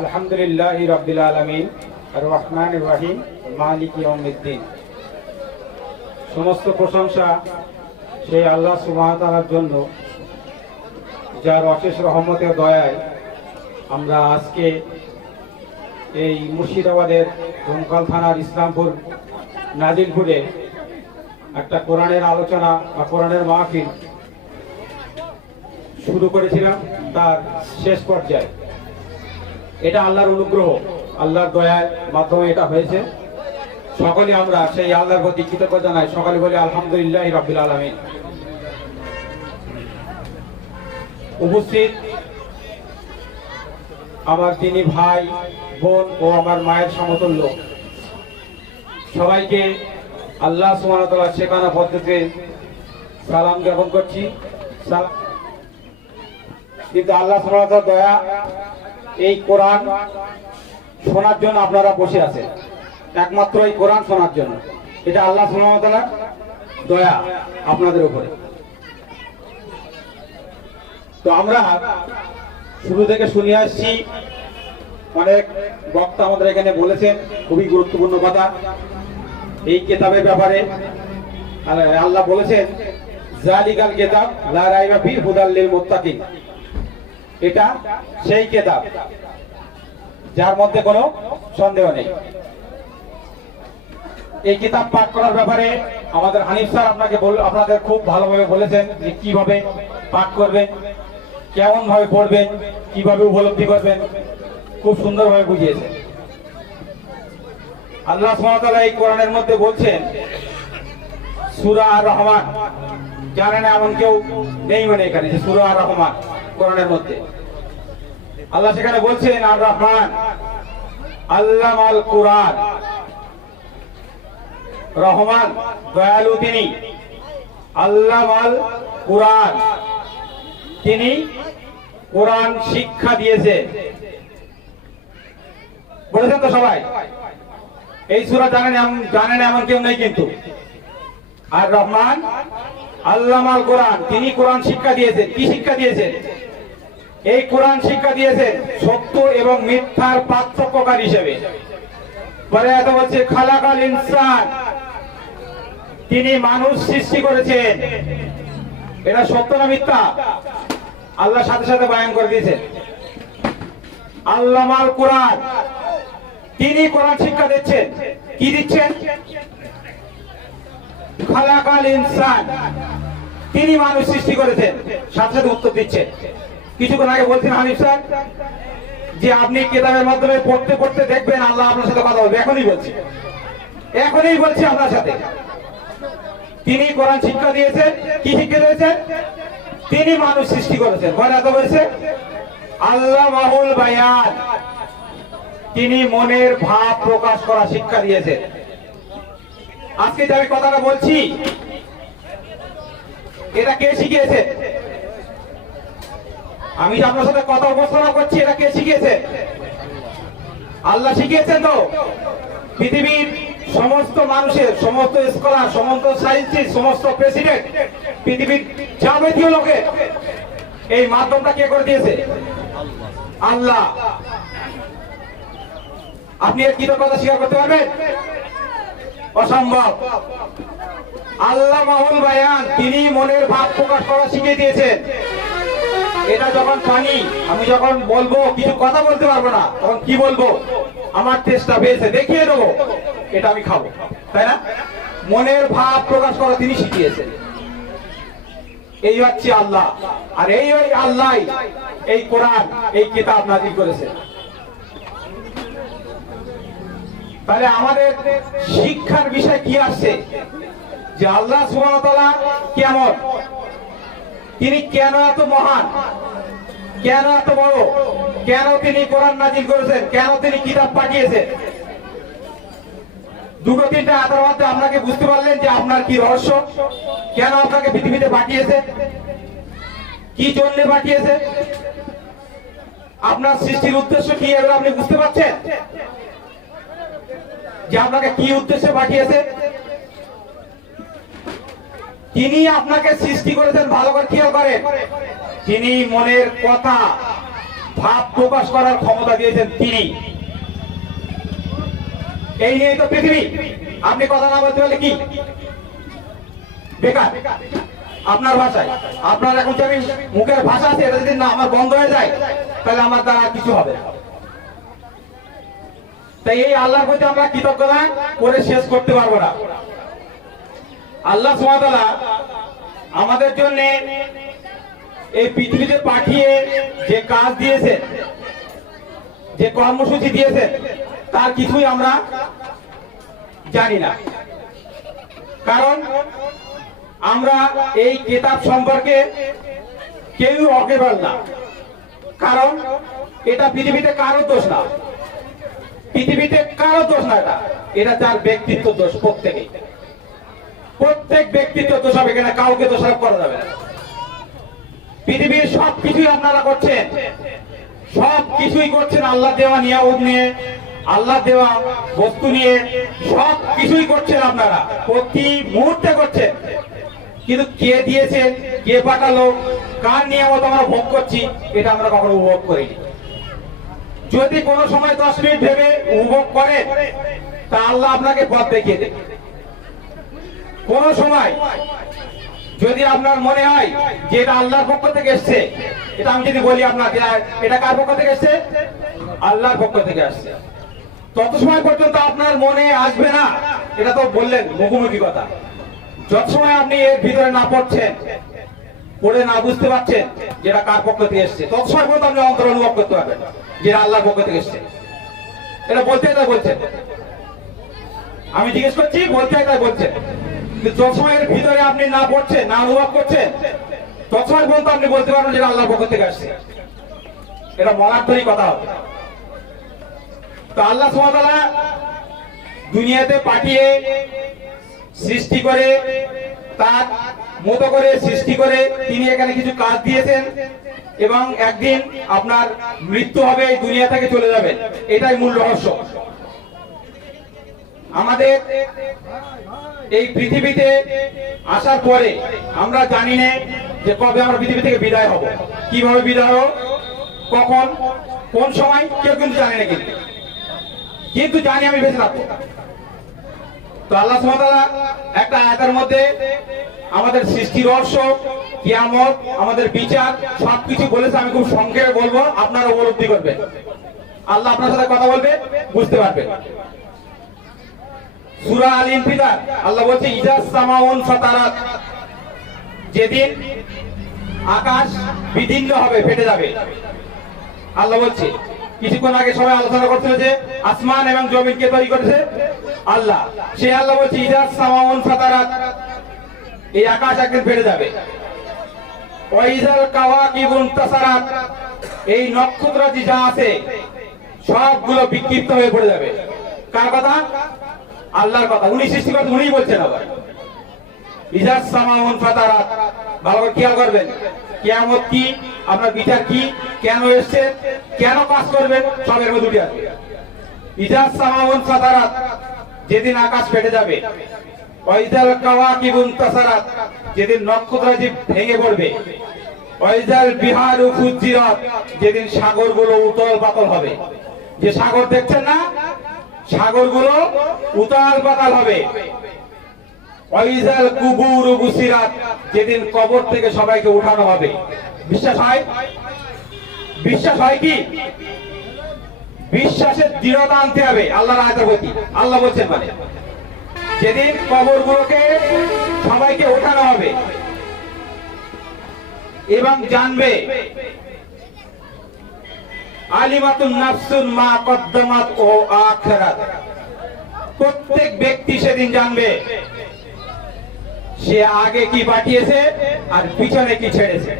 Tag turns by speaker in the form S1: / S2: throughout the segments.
S1: আলহামদুলিল্লাহ রবিল আলমিন রহমান রাহিম, মালিক ইয়মিদ্দিন সমস্ত প্রশংসা সেই আল্লাহ সুবাহতালার জন্য, যার অশেষ রহমতের দয়ায় আমরা আজকে এই মুর্শিদাবাদের ডোমকাল থানার ইসলামপুর নাজিরপুরে একটা কোরআনের আলোচনা বা কোরআনের মাহফিল শুরু করেছিলাম, তার শেষ পর্যায়ে। এটা আল্লাহর অনুগ্রহ, আল্লাহর দয়ার মাধ্যমে এটা হয়েছে। সকলে আমরা সেই আল্লাহর প্রতি কৃতজ্ঞ জানাই। সকলে বলি আলহামদুলিল্লাহ রবিল আলমিন। উপস্থিত আমার তিনি ভাই, বোন ও আমার মায়ের সমতুল্য। সবাইকে আল্লাহ সুমানতলা শেখানো পদ্ধতিতে সালাম জ্ঞাপন করছি। কিন্তু আল্লাহ সুমানতলা দয়া এই কোরআন শোনার জন্য আপনারা বসে আছেন। একমাত্র এই কোরআন শোনার জন্য। এটা আল্লাহ সুমানতলা দয়া আপনাদের উপরে। তো আমরা শুরু থেকে শুনে আসছি। অনেক বক্তা আমাদের এখানে বলেছেন, খুবই গুরুত্বপূর্ণ কথা। এই কেতাবের ব্যাপারে আল্লাহ বলেছেন জালিকাল কেতাব লা রাইবা ফি এটা সেই কেতাব, যার মধ্যে কোনো সন্দেহ নেই। এই কিতাব পাঠ করার ব্যাপারে আমাদের হানিফ স্যার আপনাকে আপনাদের খুব ভালোভাবে বলেছেন যে কীভাবে পাঠ করবেন কেমন ভাবে পড়বেন, কীভাবে উপলব্ধি করবেন, খুব সুন্দরভাবে বুঝিয়েছেন। আল্লাহ সুবহানাহু এই কোরআনের মধ্যে বলছেন, সূরা আর রহমান, জানেন এমন কেউ নেই মানে এখানে যে সূরা আর রহমান। কোরআনের মধ্যে। আল্লাহ সেখানে বলছেন, আর রহমান আল্লাহ আল কোরআন। রহমান, দয়ালু তিনি। আল্লাহ আল কোরআন। তিনি কোরআন শিক্ষা দিয়েছেন। বলেছেন তো সবাই? এই সুরা জানেন জানেন এমন কেউ নেই কিন্তু। আর রহমান আল্লামাল কোরআন। তিনি কোরআন শিক্ষা দিয়েছেন। কি শিক্ষা দিয়েছেন? এই কোরআন শিক্ষা দিয়েছেন সত্য এবং মিথ্যার পার্থক্যকার হিসেবে। পরে এত বলছে, খালাকাল ইনসান। তিনি মানুষ সৃষ্টি করেছেন। এটা সত্য না মিথ্যা? আল্লাহ সাথে সাথে বয়ান করে দিয়েছেন। আল্লামাল কোরআন। তিনি কোরআন শিক্ষা দিচ্ছেন। কি দিচ্ছেন? খালাকাল ইনসান। তিনি মানুষ সৃষ্টি করেছেন। সাথে সাথে উত্তর দিচ্ছেন। কিছুক্ষণ আগে বলছেন হানিফ স্যার, যে আপনি কেতাবের মাধ্যমে পড়তে পড়তে দেখবেন আল্লাহ আপনার সাথে কথা বলবে। এখনই বলছি। এখনই বলছি আপনার সাথে। তিনি কোরআন শিক্ষা দিয়েছেন। কি শিক্ষা দিয়েছেন? তিনি মানুষ সৃষ্টি করেছেন। কয়টা তো বলছে আল্লাহ মাহুল বায়ান। তিনি মনের ভাব প্রকাশ করা শিক্ষা দিয়েছেন। আজকে যে আমি কথাটা বলছি, এটা কে শিখিয়েছে? আমি যে আপনার সাথে কথা উপস্থাপনা করছি, এটা কে শিখিয়েছে? আল্লাহ শিখিয়েছেন তো? পৃথিবীর সমস্ত মানুষের, সমস্ত স্কলার সমস্ত সায়েন্টিস্ট সমস্ত প্রেসিডেন্ট পৃথিবীর যাবতীয় লোকে এই মাধ্যমটা কে করে দিয়েছে? আল্লাহ। আপনি এর কৃতজ্ঞতা স্বীকার করতে পারবেন? অসম্ভব। আল্লাহ মাহুল বায়ান, তিনি মনের ভাব প্রকাশ করা শিখিয়ে দিয়েছেন। এটা যখন জানি আমি যখন বলব, কিছু কথা বলতে পারব না, তখন কি বলব? আমার চেষ্টা পেয়েছে দেখিয়ে দেবো। এটা আমি খাব। তাই না? মনের ভাব প্রকাশ করা তিনি শিখিয়েছেন। এই হচ্ছে আল্লাহ। আর এই ওই আল্লাহ এই কোরআন, এই কিতাব নাজির করেছে। তাহলে আমাদের শিক্ষার বিষয় কি আসছে? যে আল্লাহ সুবহানাহু কেমন? তিনি কেন এত মহান? কেন এত বড়? কেন তিনি কোরআন নাজিল করেছেন? কেন তিনি কিতাব পাঠিয়েছেন? দুটো তিনটা আয়াতের মধ্যে আপনাকে বুঝতে পারলেন যে আপনার কি রহস্য? কেন আপনাকে পৃথিবীতে পাঠিয়েছে? কি জন্য পাঠিয়েছে? আপনার সৃষ্টির উদ্দেশ্য কি এগুলো আপনি বুঝতে পারছেন? যে আপনাকে কি উদ্দেশ্যে পাঠিয়েছে? তিনি আপনাকে সৃষ্টি করেছেন ভালো করে। করেন তিনি মনের কথা, ভাব প্রকাশ করার ক্ষমতা দিয়েছেন তিনি। এই নিয়ে তো পৃথিবী। আপনি কথা না বলতে পারলে কি? বেকার। আপনার ভাষায়। আপনার এখন যে আমি মুখের ভাষা আছে, এটা যদি না আমার বন্ধ হয়ে যায়, তাহলে আমার দ্বারা কিছু হবে তাই এই আল্লাহর প্রতি আমরা কৃতজ্ঞতা করে শেষ করতে পারব না। আল্লাহ সুমাতালা আমাদের জন্য এই পৃথিবীতে পাঠিয়ে যে কাজ দিয়েছেন, যে কর্মসূচি দিয়েছেন, তার কিছুই আমরা জানি না। কারণ আমরা এই কেতাব সম্পর্কে কেউ অকেবল না। কারণ এটা পৃথিবীতে কারও দোষ না। পৃথিবীতে কারও দোষ না এটা। এটা তার ব্যক্তিত্ব দোষ প্রত্যেকেই। প্রত্যেক ব্যক্তিত্ব দোষ হবে এখানে, কাউকে দোষারোপ করা যাবে না। পৃথিবীর সব কিছুই আপনারা করছেন। সব কিছুই করছেন আল্লাহ দেওয়া নিয়ামত নিয়ে আল্লাহ দেওয়া বস্তু নিয়ে, সব কিছুই করছেন আপনারা। প্রতি মুহূর্তে করছেন। কিন্তু কে দিয়েছেন, কে পাঠালো, কার নিয়ামত আমরা ভোগ করছি, এটা আমরা কখনো উপভোগ করিনি। যদি কোনো সময় দশ মিনিট ভেবে উপভোগ করেন, তা আল্লাহ আপনাকে পথ দেখিয়ে দেবে। কোন সময় যদি আপনার মনে হয় যে এটা আল্লাহর পক্ষ থেকে এসছে, এটা আমি যদি বলি আপনার যে এটা কার পক্ষ থেকে এসছে? আল্লাহর পক্ষ থেকে আসছে। তত সময় পর্যন্ত আপনার মনে আসবে না, এটা তো বললেন মুখোমুখি কথা। যত সময় আপনি এর ভিতরে না পড়ছেন, পড়ে না বুঝতে পারছেন যেটা কার পক্ষ থেকে এসছে, তত সময় পর্যন্ত আপনি অন্তর অনুভব করতে পারবেন যেটা আল্লাহর পক্ষ থেকে এসছে। এটা বলতে তাই বলছেন। আমি জিজ্ঞেস করছি বলতে তাই বলছেন। কিন্তু যত সময় এর ভিতরে আপনি না পড়ছেন, না অনুভব করছেন তত সময় পর্যন্ত আপনি বলতে পারবেন যেটা আল্লাহর পক্ষ থেকে আসছে। এটা মনার্থরই কথা হবে। তো আল্লাহ সুবহানাহু দুনিয়াতে পাঠিয়ে সৃষ্টি করে, তার মতো করে সৃষ্টি করে তিনি এখানে কিছু কাজ দিয়েছেন এবং একদিন আপনার মৃত্যু হবে, এই দুনিয়া থেকে চলে যাবেন। এটাই মূল রহস্য। আমাদের এই পৃথিবীতে আসার পরে আমরা জানি না যে কবে আমরা পৃথিবী থেকে বিদায় হব। কীভাবে বিদায় হব? কখন? কোন সময়? কেউ কিন্তু জানে না কিন্তু। কিন্তু জানি আমি বেঁচে থাকব। তো আল্লাহ ওয়া একটা আয়াতের মধ্যে আমাদের সৃষ্টি রহস্য, কিয়ামত, আমাদের বিচার সবকিছু বলেছে, আমি খুব সংক্ষেপে বলব, আপনারা উপলব্ধি করবেন। আল্লাহ আপনার সাথে কথা বলবে, বুঝতে পারবেন। সূরা আল ইনফিতার আল্লাহ বলছে ইজাস সামাউন ফাতারাত। যেদিন আকাশ বিদীর্ণ হবে, ফেটে যাবে। আল্লাহ বলছে, কিছুক্ষণ আগে সবাই আলোচনা করছিল যে আসমান এবং জমিন কে তৈরি করেছে? আল্লাহ। সে আল্লাহ বলছে ইজাস সামাউন ফাতারাত। এই আকাশ একদিন ফেটে যাবে। এই নক্ষত্রাদি যা আছে, সবগুলো বিক্ষিপ্ত হয়ে পড়ে যাবে। কার কথা? আল্লাহর কথা, উনি সৃষ্টি করতে উনিই বলছেন আবার। ইজাজ সামাউন ফাতারাত ভালো করে খেয়াল করবেন। কিয়ামত কি? আপনার বিচার কি? কেন এসেছে? কেন কাজ করবেন? সবের মধ্যে দুটি আছে ইজাজ সামাউন ফাতারাত যেদিন আকাশ ফেটে যাবে, ওয়াইজাল কাওয়াকিবুন তাসারাত যেদিন নক্ষত্রাদি ভেঙে পড়বে, ওয়াইজাল বিহারু ফুজ্জিরাত যেদিন সাগরগুলো উতল পাতল হবে। যে সাগর দেখছেন না? সাগরগুলো উতাল পাতাল হবে। যেদিন কবর থেকে সবাইকে উঠানো হবে। বিশ্বাস হয়? বিশ্বাস হয় কি? বিশ্বাসের দৃঢ়তা আনতে হবে আল্লাহর আয়াতের আল্লাহ বলছেন মানে যেদিন কবরগুলোকে সবাইকে ওঠানো হবে এবং জানবে আলিমাতুন নাফসুন মা কদ্দামাত ও আখিরাত। প্রত্যেক ব্যক্তি সেদিন জানবে সে আগে কি পাঠিয়েছে আর পিছনে কি ছেড়েছে।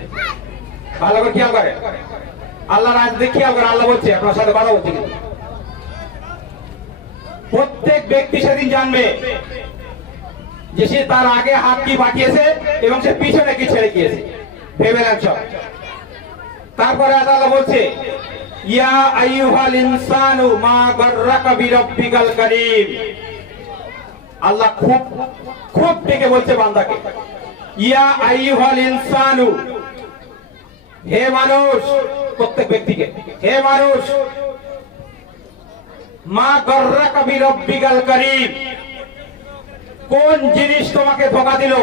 S1: ভালো করে খেয়াল করে আল্লাহর আয়াতে খেয়াল করে আল্লাহ বলছে, আপনার সাথে কথা বলছে। প্রত্যেক ব্যক্তি সেদিন জানবে যে সে তার আগে হাত কি পাঠিয়েছে এবং সে পিছনে কি ছেড়ে গিয়েছে ভেবে নেন সব। তারপরে আল্লাহ বলছে ইয়া আইয়ুহাল ইনসানু মা গাররাকা বিরাব্বিকাল কারীম। আল্লাহ খুব খুব ডেকে বলছে বান্দাকে, ইয়া আইয়ুহাল ইনসানু, হে মানুষ, প্রত্যেক ব্যক্তিকে, হে মানুষ, মা করিম, কোন জিনিস তোমাকে ধোকা দিল?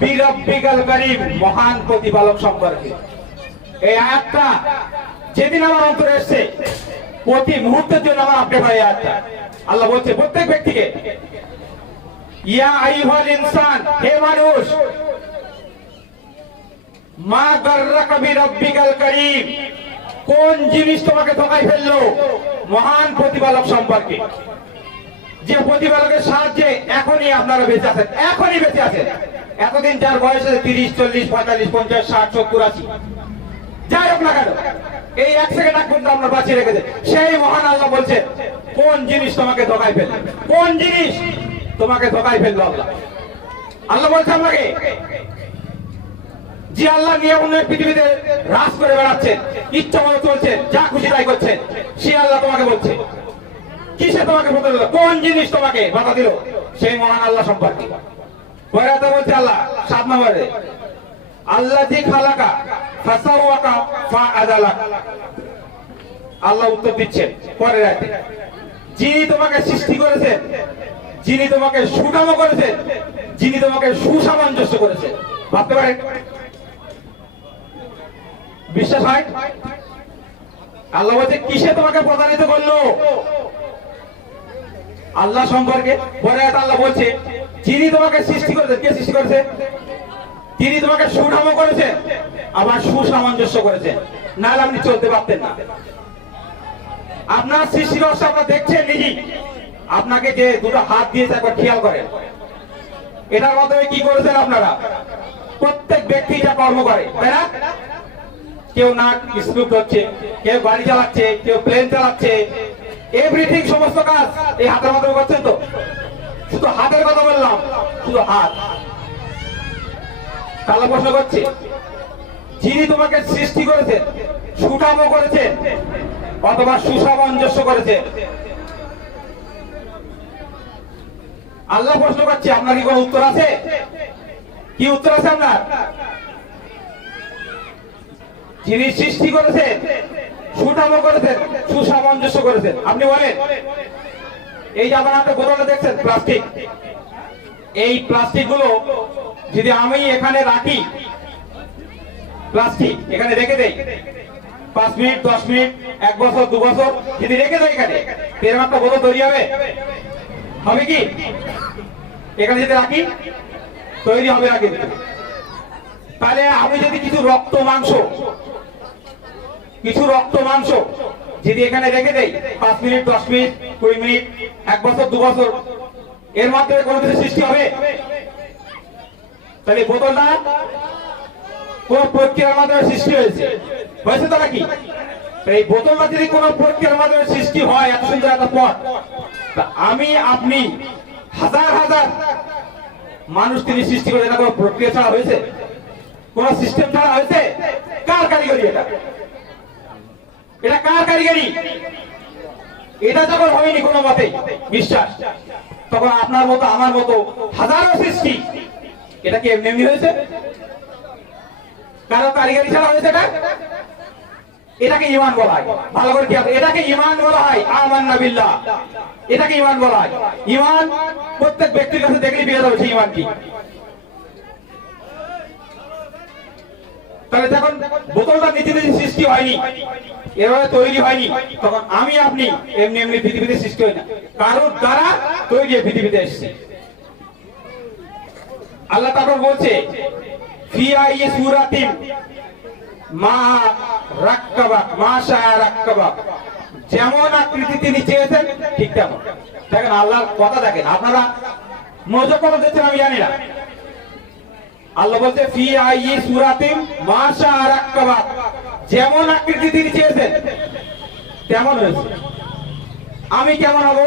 S1: বিরব্বিকাল করিম, মহান প্রতিপালক সম্পর্কে। এই আয়াতটা যেদিন আমার অন্তরে এসছে, প্রতি মুহূর্তের জন্য আমার হয় এই আল্লাহ বলছে, প্রত্যেক ব্যক্তিকে, ইয়া আইহাল ইনসান, হে মানুষ, মা গর্রা কবি রব্বিকাল করিম, কোন জিনিস তোমাকে ধোকায় ফেলল? মহান প্রতিপালক সম্পর্কে। যে প্রতিপালকের সাহায্যে এখনই আপনারা বেঁচে আছেন, এখনই বেঁচে আছেন। এতদিন যার বয়স আছে তিরিশ, চল্লিশ, পঁয়তাল্লিশ, পঞ্চাশ, ষাট, সত্তর, আশি। যাই হোক না কেন এই এক সেকেন্ড এক পর্যন্ত আমরা বাঁচিয়ে রেখেছে। সেই মহান আল্লাহ বলছে, কোন জিনিস তোমাকে ধোকায় ফেলল কোন জিনিস তোমাকে ধোকায় ফেলল আল্লাহ? আল্লাহ বলছে আমাকে, যে আল্লাহ নিয়ে অন্য পৃথিবীতে রাজ করে বেড়াচ্ছেন ইচ্ছা মতো চলছেন যা খুশি তাই করছেন সে আল্লাহ তোমাকে বলছে। কিসে তোমাকে বলতে দিল কোন জিনিস তোমাকে বাধা দিল? সেই মহান আল্লাহ সম্পর্কে। বলছে আল্লাহ, সাত নম্বরে আল্লাহ খালাকা ফাসাওয়াকা ফা আদালাক আল্লাহ উত্তর দিচ্ছেন পরে রাতে যিনি তোমাকে সৃষ্টি করেছেন, যিনি তোমাকে সুকাম করেছেন, যিনি তোমাকে সুসামঞ্জস্য করেছেন। ভাবতে পারেন? বিশ্বাস হয়? আল্লাহ বলছে, কিসে তোমাকে প্রতারিত করল? আল্লাহ সম্পর্কে পরে আল্লাহ বলছে, যিনি তোমাকে সৃষ্টি করেছেন, কে সৃষ্টি করেছে? তিনি তোমাকে সুনাম করেছেন আবার সুসামঞ্জস্য করেছেন নাহলে আপনি চলতে পারতেন না। আপনার রহস্য আপনার দেখছেন নিজেই। আপনাকে যে দুটো হাত দিয়েছে একবার খেয়াল করেন। এটার মাধ্যমে কি করেছেন আপনারা? প্রত্যেক ব্যক্তি যা কর্ম করে, তাই না? কেউ নাক স্কুপ হচ্ছে কেউ গাড়ি চালাচ্ছে, কেউ প্লেন চালাচ্ছে। এভরিথিং সমস্ত কাজ এই হাতের মাধ্যমে করছেন তো? শুধু হাতের কথা বললাম, শুধু হাত। তাহলে প্রশ্ন করছে। যিনি তোমাকে সৃষ্টি করেছেন সুঠাম করেছেন, অথবা সুসামঞ্জস্য করেছেন। আল্লাহ প্রশ্ন করছে, আপনার কি কোনো উত্তর আছে? কি উত্তর আছে আপনার? যিনি সৃষ্টি করেছেন সুঠাম করেছেন, সুসামঞ্জস্য করেছেন। আপনি বলেন, এই যে আপনার হাতে বোতলটা দেখছেন, প্লাস্টিক। এই প্লাস্টিকগুলো যদি আমি এখানে রাখি প্লাস্টিক এখানে রেখে দেই। পাঁচ মিনিট, দশ মিনিট, এক বছর, দু বছর, যদি রেখে দেয় এখানে এরকম একটা বোতল তৈরি হবে। হবে কি? এখানে যদি রাখি, তৈরি হবে না কিন্তু। তাহলে আমি যদি কিছু রক্ত মাংস, কিছু রক্ত মাংস যদি এখানে রেখে দেই, পাঁচ মিনিট, দশ মিনিট, কুড়ি মিনিট, এক বছর, দু বছর, এর মাধ্যমে কোনো কিছু সৃষ্টি হবে? তাহলে বোতলটা কোন প্রক্রিয়ার মাধ্যমে সৃষ্টি হয়েছে। হয়েছে তো নাকি? এই বোতলটা যদি কোন প্রক্রিয়ার মাধ্যমে সৃষ্টি হয় এত সুন্দর একটা পথ। আমি, আপনি, হাজার হাজার মানুষ তিনি সৃষ্টি করে, এটা কোনো প্রক্রিয়া ছাড়া হয়েছে? কোন সিস্টেম ছাড়া হয়েছে? কার কারিগরি এটা? এটা কার কারিগরি? এটা যখন হয়নি কোনো মতে, বিশ্বাস, তখন আপনার মতো, আমার মতো হাজারো সৃষ্টি এটা কি এমনি এমনি হয়েছে? কারও কারিগরি ছাড়া হয়েছে এটা? এটাকে ইমান বলা হয়। ভালো করে কি এটাকে ইমান বলা হয় আমান নাবিল্লাহ এটাকে ইমান বলা হয়। ইমান প্রত্যেক ব্যক্তির কাছে দেখলে যাবে সেই ইমান কি। তাহলে যখন বোতলটা নিজে নিজে সৃষ্টি হয়নি, এভাবে তৈরি হয়নি, তখন আমি আপনি এমনি এমনি পৃথিবীতে সৃষ্টি হয় না। কারোর দ্বারা তৈরি পৃথিবীতে এসছে। আল্লাহ তারপর বলছে মা রাক্কাবাক, মা শাহ রাক্কাবাক। যেমন আকৃতি তিনি চেয়েছেন, ঠিক তেমন। দেখেন, আল্লাহর কথা দেখেন। আপনারা মজা কথা দেখছেন আমি জানি না। আল্লাহ বলছে, ফি আই সুরাতিম মাশা রাক্কাবাক। যেমন আকৃতি তিনি চেয়েছেন, তেমন হয়েছে। আমি কেমন হব?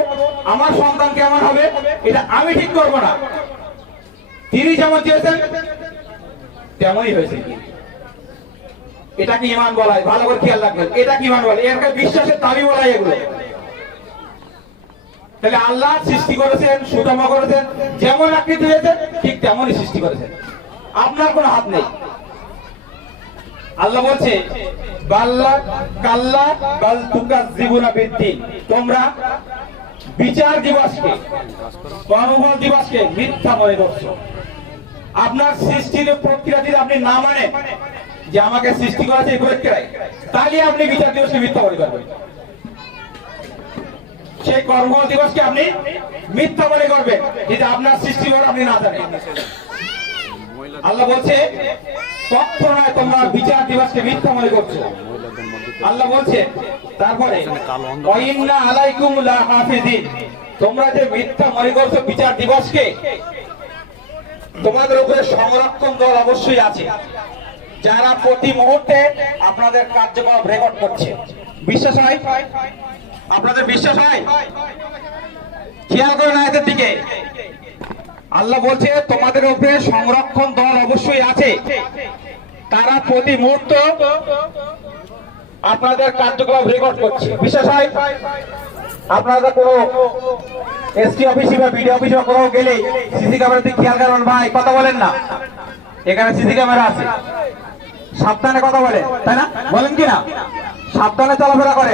S1: আমার সন্তান কেমন হবে? এটা আমি ঠিক করব না। তিনি যেমন চেয়েছেন তেমনই হয়েছে। ইমান বলা হয়, ভালো করে খেয়াল রাখবেন ইমান বলে বিশ্বাসের দাবি বলা এগুলো। তাহলে আল্লাহ সৃষ্টি করেছেন সুতম করেছেন, যেমন আকৃতি ঠিক তেমনই সৃষ্টি করেছেন। আপনার কোনো হাত নেই। আল্লাহ বলছে, বাল্লা কাল্লা জীবনা বৃদ্ধি তোমরা বিচার দিবসকে কর্মফল দিবসকে মিথ্যা মনে করছ। আপনার সৃষ্টির প্রক্রিয়া যদি আপনি না মানে যে আমাকে সৃষ্টি করেছে এই প্রক্রিয়ায়, তাহলে আপনি বিচার দিবসকে মিথ্যা মনে করবেন। সেই কর্মফল দিবসকে আপনি মিথ্যা মনে করবেন, যদি আপনার সৃষ্টি করে আপনি না জানেন। আল্লাহ বলছে নয় তোমরা বিচার দিবসকে মিথ্যা মনে করছ। আল্লাহ বলছে, তারপরে তোমরা যে মিথ্যা মনে করছ বিচার দিবসকে তোমাদের উপরে সংরক্ষণ দল অবশ্যই আছে। যারা প্রতি মুহূর্তে আপনাদের কার্যক্রম রেকর্ড করছে। বিশ্বাস হয়? আপনাদের বিশ্বাস হয়? খেয়াল করেন আয়াতের দিকে। আল্লাহ বলছে, তোমাদের উপরে সংরক্ষণ দল অবশ্যই আছে। তারা প্রতি মুহূর্ত আপনাদের কার্যকলাপ রেকর্ড করছে। বিশ্বাস হয়? আপনারা কোনো এসটি অফিসে বা বিডি অফিসে কোথাও গেলে সিসি ক্যামেরাতে খেয়াল করবেন ভাই, কথা বলেন না। এখানে সিসি ক্যামেরা আছে। সাবধানে কথা বলে তাই না? বলেন সাবধানে চলাফেরা করে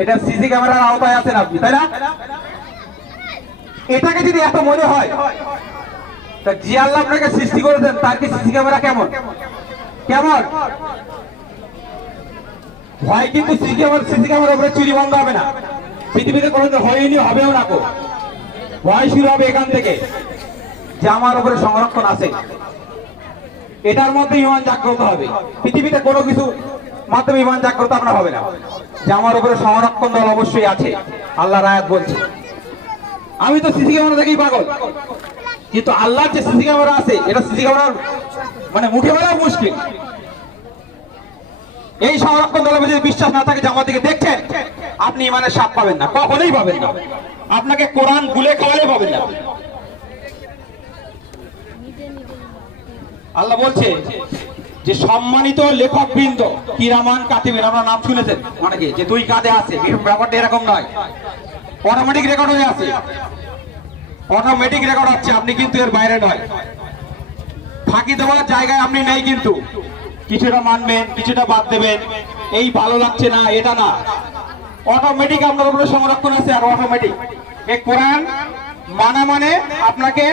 S1: এটা সিসি ক্যামেরার আওতায় আছেন আপনি, তাই না? এটাকে যদি এত মনে হয়, তা জি আল্লাহ আপনাকে সৃষ্টি করেছেন, তার কি সিসি ক্যামেরা কেমন? কেমন? ভয় কিন্তু সিসি ক্যামেরা সিসি ক্যামেরার উপরে চুরি বন্ধ হবে না। পৃথিবীতে কোনোদিন হয়নি, হবেও না কো ভয় শুরু হবে এখান থেকে যে আমার উপরে সংরক্ষণ আছে। এটার মধ্যে ইমান জাগ্রত হবে। পৃথিবীতে কোনো কিছু মাধ্যমে ইমান জাগ্রত আপনার হবে না। যে আমার উপরে সংরক্ষণ দল অবশ্যই আছে। আল্লাহ রায়াত বলছে। আমি তো সিসি ক্যামেরা দেখেই পাগল। কিন্তু আল্লাহর যে সিসি ক্যামেরা আছে, এটা সিসি ক্যামেরার মানে মুঠে বেলাও মুশকিল। এই সংরক্ষণ দলের যদি বিশ্বাস না থাকে আমার দিকে দেখছেন, আপনি ইমানের স্বাদ পাবেন না, কখনোই পাবেন না। আপনাকে কোরআন গুলে খাওয়ালে পাবেন না। আল্লাহ বলছে যে সম্মানিত লেখক বৃন্দ কিরামান কাতিবেন আপনার নাম শুনেছেন অনেকে, যে দুই কাঁধে আছে, ব্যাপারটা এরকম নয়। অটোমেটিক রেকর্ড হয়ে আছে। অটোমেটিক রেকর্ড হচ্ছে আপনি কিন্তু এর বাইরে নয়। ফাঁকি দেওয়ার জায়গায় আপনি নেই কিন্তু। কিছুটা মানবেন, কিছুটা বাদ দেবেন। এই ভালো লাগছে না, এটা না। অটোমেটিক আপনার উপরে সংরক্ষণ আছে আর অটোমেটিক এই কোরআন মানা মানে আপনাকে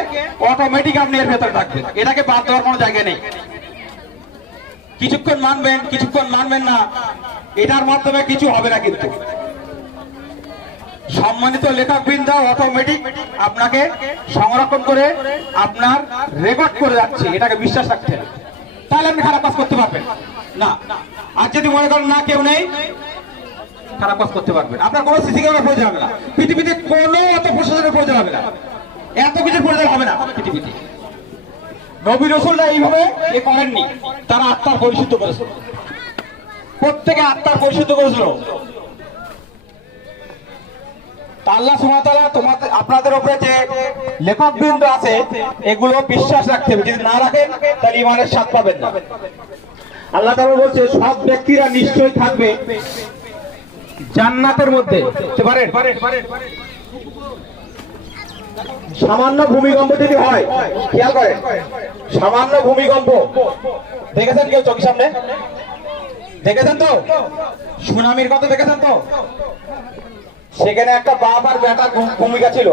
S1: অটোমেটিক আপনি এর ভেতরে রাখবেন। এটাকে বাদ দেওয়ার কোনো জায়গা নেই। কিছুক্ষণ মানবেন কিছুক্ষণ মানবেন না। এটার মাধ্যমে কিছু হবে না কিন্তু। সম্মানিত লেখক বৃন্দ অটোমেটিক আপনাকে সংরক্ষণ করে আপনার রেকর্ড করে যাচ্ছে এটাকে বিশ্বাস হবে। তাহলে আপনি খারাপ কাজ করতে পারবেন। না। আর যদি মনে করেন না, কেউ নেই, খারাপ কাজ করতে পারবেন। আপনার কোনো সিসি ক্যামেরা প্রয়োজন হবে না। পৃথিবীতে কোনো অত প্রশাসনের প্রয়োজন হবে না। এত কিছু প্রয়োজন হবে না পৃথিবীতে। নবী রসুলরা এইভাবে এ করেননি। তারা আত্মার পরিশুদ্ধ করেছিল। প্রত্যেকে আত্মার পরিশুদ্ধ করেছিল। আল্লাহ সুমাতালা তোমাদের, আপনাদের উপরে যে লেখক বৃন্দ আছে, এগুলো বিশ্বাস রাখতে হবে। যদি না রাখেন, তাহলে ইমানের স্বাদ পাবেন না। আল্লাহ তাআলা বলছে, সব ব্যক্তিরা নিশ্চয়ই থাকবে জান্নাতের মধ্যে। সামান্য ভূমিকম্প যদি হয়, খেয়াল করেন, সামান্য ভূমিকম্প। দেখেছেন কেউ চোখের সামনে? দেখেছেন তো? সুনামির কথা দেখেছেন তো? সেখানে একটা বাপ আর বেটার ভূমিকা ছিল।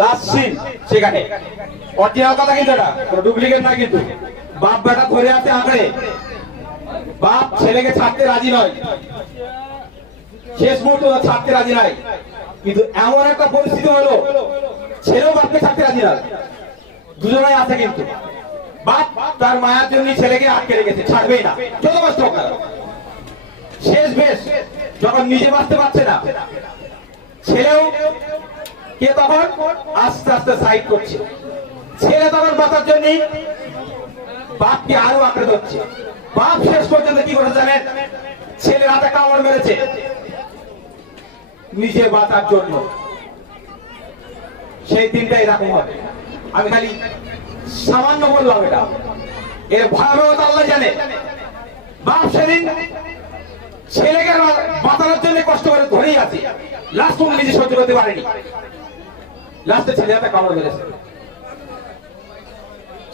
S1: লাস্ট সিন সেখানে। অরিজিনাল কথা কিন্তু এটা ডুপ্লিকেট না কিন্তু। বাপ, বেটা ধরে আছে আঁকড়ে। বাপ ছেলেকে ছাড়তে রাজি নয়। শেষ ছাড়তে রাজি নাই। কিন্তু এমন একটা পরিস্থিতি হলো, ছেলেও বাপকে ছাড়তে রাজি নয়। দুজনাই আছে কিন্তু। বাপ তার মায়ের জন্য ছেলেকে আটকে রেখেছে, ছাড়বেই না। শেষ বেশ, যখন নিজে বাঁচতে পারছে না ছেলেও কে তখন আস্তে আস্তে সাইড করছে। ছেলে তখন বাঁচার জন্য বাপকে আরও আঁকড়ে ধরছে। বাপ শেষ পর্যন্ত কি করে জানেন? ছেলের হাতে কামড় মেরেছে। নিজে বাঁচার জন্য। সেই দিনটা এরকম হবে আমি খালি সামান্য বললাম এটা। এর ভয়াবহতা আল্লাহ জানে। বাপ সেদিন ছেলেকে বাঁচানোর জন্য কষ্ট করে ধরেই আছে। লাস্ট নিজে সহ্য করতে পারেনি। লাস্টে ছেলে কামড়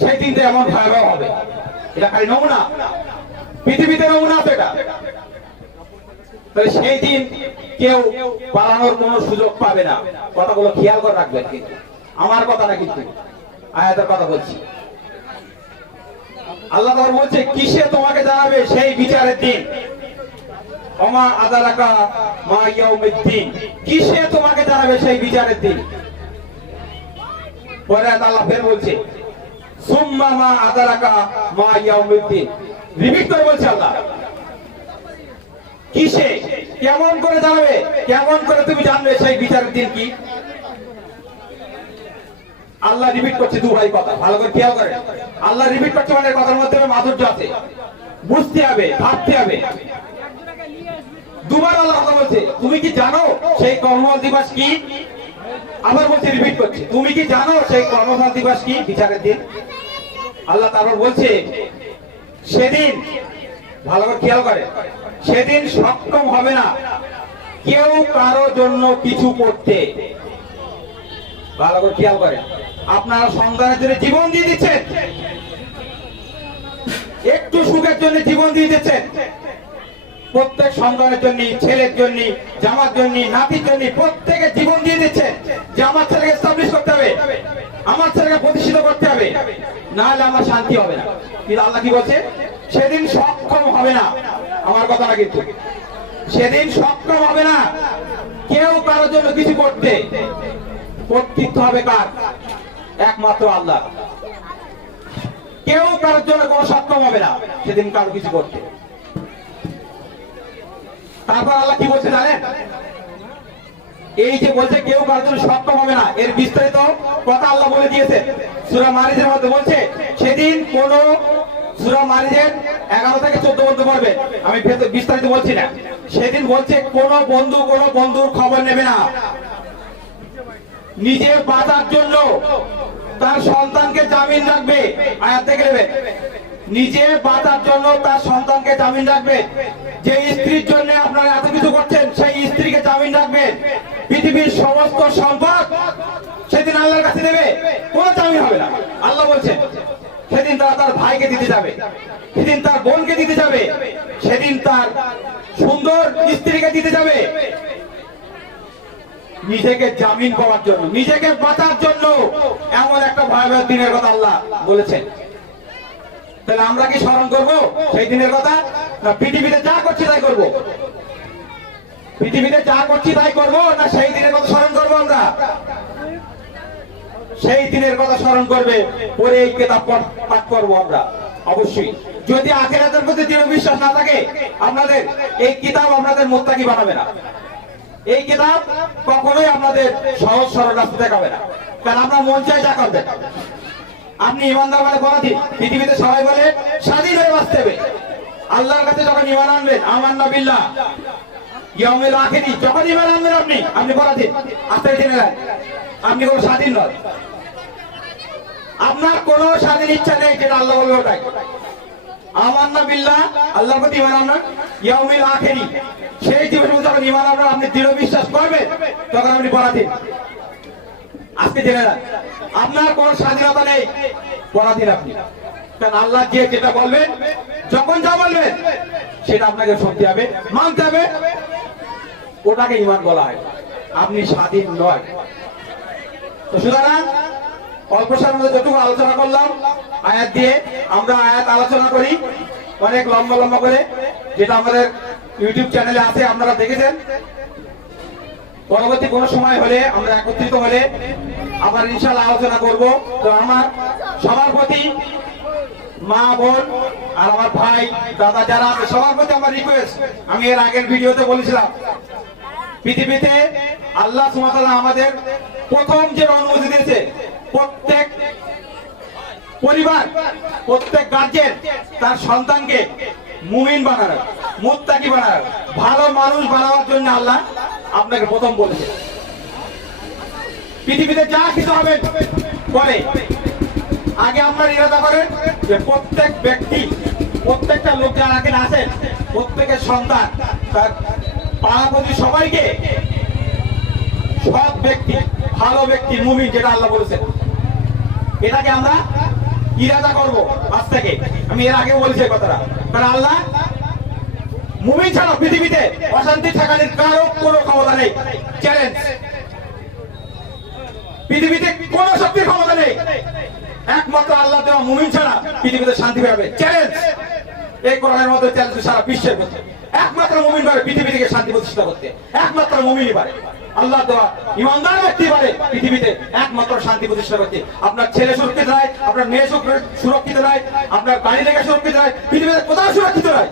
S1: সেই দিনটা এমন ভয়াবহ হবে। এটা খালি নমুনা। পৃথিবীতে নমুনা আছে এটা। তাহলে সেই দিন কেউ পালানোর কোনো সুযোগ পাবে না। কথাগুলো খেয়াল করে রাখবেন কিন্তু। আমার কথা না কিন্তু। আয়াতের কথা বলছি। আল্লাহ বলছে, কিসে তোমাকে জানাবে সেই বিচারের দিন? অমা আদালাকা মা ইয়াউমিদ্দিন। কিসে তোমাকে জানাবে সেই বিচারের দিন? পরে আল্লাহ ফের বলছে, সুম্মা মা আদালাকা মা ইয়াউমিদ্দিন। রিপিট করে বলছে আল্লাহ। কিসে? কেমন করে জানবে কেমন করে তুমি জানবে সেই বিচারের দিন কি? আল্লাহ রিপিট করছে দু ভাই কথা। ভালো করে খেয়াল করে। আল্লাহ রিপিট করছে মানে কথার মধ্যে মাধুর্য আছে। বুঝতে হবে, ভাবতে হবে। দুবার আল্লাহ বলছে, তুমি কি জানো সেই কর্মফল দিবস কি? আবার বলছে, রিপিট করছে, তুমি কি জানো সেই কর্মফল দিবস কি? বিচারের দিন। আল্লাহ তারপর বলছে, সেদিন, ভালো করে খেয়াল করে, সেদিন সক্ষম হবে না কেউ কারও জন্য কিছু করতে। ভালো করে খেয়াল করে আপনারা সন্তানের জন্য জীবন দিয়ে দিচ্ছেন। একটু সুখের জন্য জীবন দিয়ে দিচ্ছেন। প্রত্যেক সন্তানের জন্য, ছেলের জন্য, জামার জন্য, নাতির জন্য, প্রত্যেকে জীবন দিয়ে দিচ্ছেন যে আমার ছেলেকে এস্টাবলিশ করতে হবে, আমার ছেলেকে প্রতিষ্ঠিত করতে হবে না হলে আমার শান্তি হবে না। কিন্তু আল্লাহ কি বলছে? সেদিন সক্ষম হবে না। আমার কথা না কিন্তু। সেদিন সক্ষম হবে না। কেউ কারোর জন্য কিছু করতে। কর্তৃত্ব হবে কার? একমাত্র আল্লাহ। কেউ কারোর জন্য কোনো সক্ষম হবে না। সেদিন কারও কিছু করতে। তারপর আল্লাহ কি বলছে জানেন? এই যে বলছে কেউ কারোর সক্ষম হবে না। এর বিস্তারিত কথা আল্লাহ বলে দিয়েছে। সুরা মারিজের মধ্যে বলছে, সেদিন কোন সুরা মারিজের এগারো থেকে চোদ্দ বলতে পারবে আমি বিস্তারিত বলছি না। সেদিন বলছে, কোন বন্ধু, কোন বন্ধুর খবর নেবে না। নিজে বাঁচার জন্য তার সন্তানকে জামিন রাখবে। আয়াত থেকে নেবে। নিজে বাঁচার জন্য তার সন্তানকে জামিন রাখবে। যে স্ত্রীর জন্য আপনারা এত কিছু করছেন, সেই স্ত্রীকে জামিন রাখবেন। পৃথিবীর সমস্ত সম্পদ সেদিন আল্লাহর কাছে দেবে, কোনো জামিন হবে না। আল্লাহ বলছেন, সেদিন তারা তার ভাইকে দিতে যাবে, সেদিন তার বোনকে দিতে যাবে, সেদিন তার সুন্দর স্ত্রীকে দিতে যাবে। নিজেকে জামিন পাওয়ার জন্য, নিজেকে বাঁচার জন্য এমন একটা ভয়াবহ দিনের কথা আল্লাহ বলেছেন। তাহলে আমরা কি স্মরণ করব? সেই দিনের কথা? না, পৃথিবীতে যা করছি তাই করব। পৃথিবীতে যা করছি তাই করব, না সেই দিনের কথা স্মরণ করব আমরা? সেই দিনের কথা স্মরণ করবে, পরে এই কেতাব পাঠ করব আমরা, অবশ্যই। যদি আখেরাতের প্রতি দৃঢ় বিশ্বাস না থাকে, আপনাদের এই কিতাব আপনাদের মোত্তাকি বানাবে না। এই কিতাব কখনোই আপনাদের সহজ সরল রাস্তা দেখাবে না। কারণ আপনার মন চাই যা করবেন। আপনি ইমানদার মানে দিন পৃথিবীতে সবাই বলে, স্বাধীন হয়ে বাঁচতে হবে। আল্লাহর কাছে যখন ইমান আনবেন, আমার নবিল্লা ইয়মের আখেরি, যখন ইমান আনবেন আপনি আপনি দিন আস্তে জেনে নেন। আপনি কোনো স্বাধীন নয় আপনার কোনো স্বাধীন ইচ্ছা নেই যেটা আল্লাহ বলবে ওটাই। আমার না বিল্লাহ। আল্লাহর প্রতি ইমান আনবেন। ইয়াউমিল আখেরি, সেই মধ্যে যখন ইমান আনবেন, আপনি দৃঢ় বিশ্বাস করবেন, তখন আপনি দিন আজকে জেনে নেন। আপনার কোনো স্বাধীনতা নেই। পরাধীন আপনি। কারণ আল্লাহ যে যেটা বলবেন, যখন যা বলবেন, সেটা আপনাকে শুনতে হবে, মানতে হবে। ওটাকে ইমান বলা হয়। আপনি স্বাধীন নয়। তো সুতরাং, অল্প সময়ের মধ্যে যতটুকু আলোচনা করলাম, আয়াত দিয়ে আমরা আয়াত আলোচনা করি, অনেক লম্বা লম্বা করে, যেটা আমাদের ইউটিউব চ্যানেলে আছে, আপনারা দেখেছেন। পরবর্তী কোনো সময় হলে আমরা একত্রিত হলে আবার ইনশাল্লাহ আলোচনা করব। তো আমার সবার প্রতি মা, বোন আর আমার ভাই, দাদা যারা সবার প্রতি আমার রিকোয়েস্ট আমি এর আগের ভিডিওতে বলেছিলাম, পৃথিবীতে আল্লাহ সুমাতাল্লাহ আমাদের প্রথম যে অনুমতি দিয়েছে, প্রত্যেক পরিবার, প্রত্যেক গার্জেন তার সন্তানকে মুমিন বানানো, মুত্তাকি বানানো, ভালো মানুষ বানাবার জন্য আল্লাহ আপনাকে প্রথম বলেছে। পৃথিবীতে যা কিছু হবে করে আগে আপনার ইরাদা করেন যে প্রত্যেক ব্যক্তি, প্রত্যেকটা লোক যারা এখানে আছেন প্রত্যেকের সন্তান, তার পাড়াপতি সবাইকে সব ব্যক্তি, ভালো ব্যক্তি, মুমিন, যেটা আল্লাহ বলেছেন। এটাকে আমরা ইরাদা করব আজ থেকে। আমি এর আগে বলছি কথাটা। কারণ আল্লাহ, মুমিন ছাড়া পৃথিবীতে অশান্তি ঠেকানোর কারও কোনো ক্ষমতা নেই। চ্যালেঞ্জ পৃথিবীতে কোনো শক্তির ক্ষমতা নেই। একমাত্র আল্লাহ দেওয়া মুমিন ছাড়া পৃথিবীতে শান্তি পাবে। চ্যালেঞ্জ এই কোরআনের মধ্যে চ্যালেঞ্জ সারা বিশ্বের মধ্যে। একমাত্র মুমিন পারে পৃথিবী থেকে শান্তি প্রতিষ্ঠা করতে। একমাত্র মুমিনই পারে। আল্লাহ দেওয়া ইমানদার ব্যক্তি পারে পৃথিবীতে একমাত্র শান্তি প্রতিষ্ঠা করতে। আপনার ছেলে সুরক্ষিত নয় আপনার মেয়ে সুর- সুরক্ষিত নয় আপনার গাড়ি লেখা সুরক্ষিত নয় পৃথিবীতে কোথাও সুরক্ষিত নয়।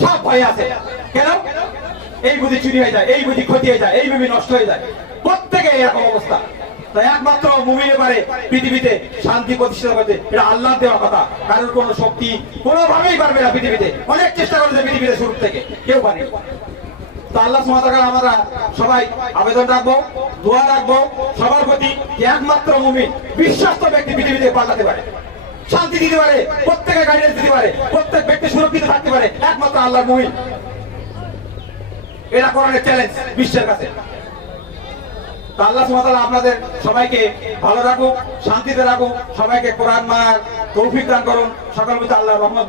S1: সব ভয় আছে। কেন? এই বুদ্ধি চুরি হয়ে যায়, এই বুদ্ধি ক্ষতি হয়ে যায়, এই বুদ্ধি নষ্ট হয়ে যায়। প্রত্যেকে এরকম অবস্থা। তাই একমাত্র মুমিনে পারে পৃথিবীতে শান্তি প্রতিষ্ঠা করতে এটা আল্লাহ দেওয়া কথা। কারোর কোনো শক্তি কোনোভাবেই পারবে না পৃথিবীতে। অনেক চেষ্টা করেছে পৃথিবীতে শুরু থেকে। কেউ পারে একমাত্র মুমিন ব্যক্তি পৃথিবীতে পারে, শান্তি দিতে পারে গাইডেন্স দিতে পারে, প্রত্যেক ব্যক্তি সুরক্ষিত থাকতে পারে, একমাত্র মুমিন। চ্যালেঞ্জ বিশ্বের কাছে। আল্লাহ আপনাদের সবাইকে ভালো রাখুক, শান্তিতে রাখুক, সবাইকে কোরআন মানার তৌফিক দান করুন। সকল আল্লাহ রহমত